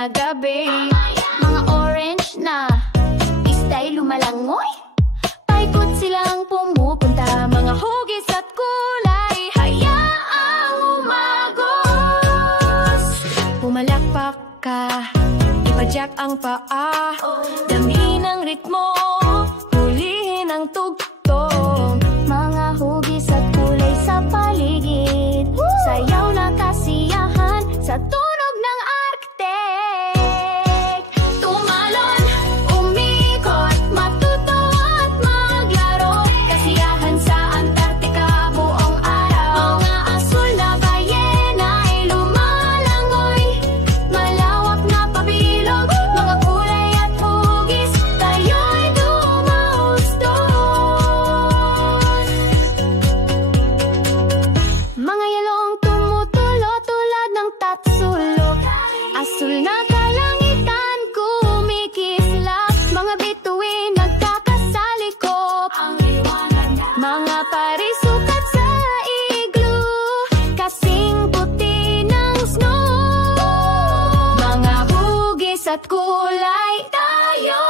na gabi. Mga orange na istay lumalangoy, paikot silang pumupunta. Mga hugis at kulay, hayaang umagos. Pumalakpak ka, ipadyak ang paa, damhin ang ritmo, hulihin ang tugtog. Mga hugis at kulay sa paligid, sayaw na kasiyahan sa tunog ng Arctic. Tumalon, umikot, matutuwa at maglaro, kasiyahan sa Antarctica buong araw. Mga asul na bayena ay lumalangoy, malawak na pabilog, mga kulay at hugis, tayo'y dumaustos. Mga yalong tumutulo tulad ng tatsulok, asul na kalangitan kumikislap, mga bituin nagkakasalikop, mga parisukat sa igloo, kasing puti ng snow. Mga hugis at kulay, tayo